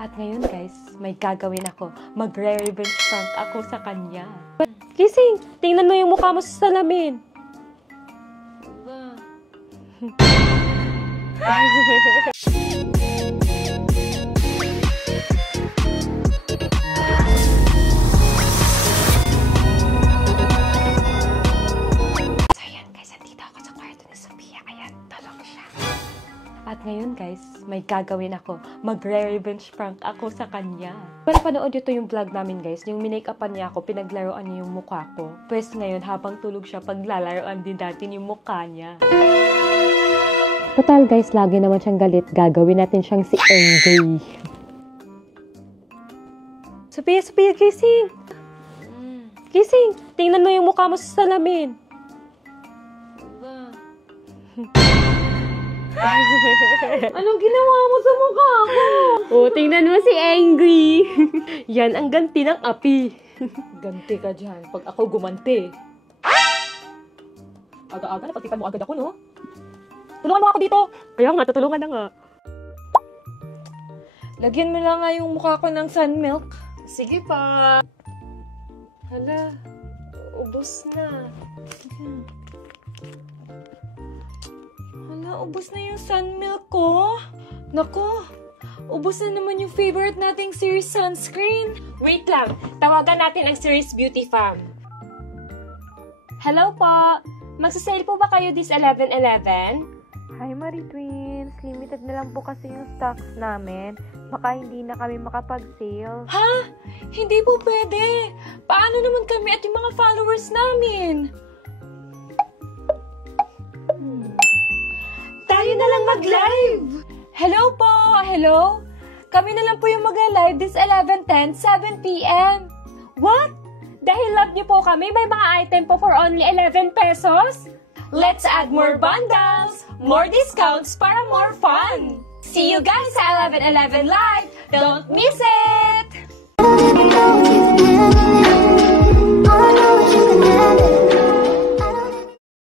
At ngayon guys, may gagawin ako. Magre-revenge prank ako sa kanya. Gising! Tingnan mo yung mukha mo sa salamin. So ayan guys, andito ako sa kwarto ni Sophia. Ayan, tulog siya. At ngayon guys, may gagawin ako. Magre-revenge prank ako sa kanya. Panood ito yung vlog namin guys. Yung minake-upan niya ako, pinaglaruan niya yung mukha ko. Pwes ngayon, habang tulog siya, paglalaroan din natin yung mukha niya. Total guys, lagi naman siyang galit. Gagawin natin siyang si Angry. Sophia, gising! Gising! Tingnan mo yung mukha mo sa salamin. Anong ginawa mo sa mukha ko? Oh, tingnan mo si Angry. Yan ang ganti ng api. Ganti ka dyan pag ako gumanti. Aga-aga, napagtipan mo agad ako, no? Tulungan mo ako dito! Kaya nga, tutulungan na nga. Lagyan mo lang nga yung mukha ko ng sun milk. Sige pa. Hala, ubos na. Hala, ubos na yung sun milk ko. Nako, ubos na naman yung favorite nating series sunscreen. Wait lang, tawagan natin ang Series Beauty Fam. Hello po, magsasale po ba kayo this 11/11? Hi Marie Twins! Limited na lang po kasi yung stocks namin. Baka hindi na kami makapag-sale. Ha? Hindi po pwede. Paano naman kami at yung mga followers namin? Tayo na lang mag-live! Hello po! Hello? Kami na lang po yung mag-live this 11/10, 7 p.m. What? Dahil love niyo po kami, may mga item po for only 11 pesos? Let's add more bundles, more discounts para more fun! See you guys sa 11/11 Live! Don't miss it!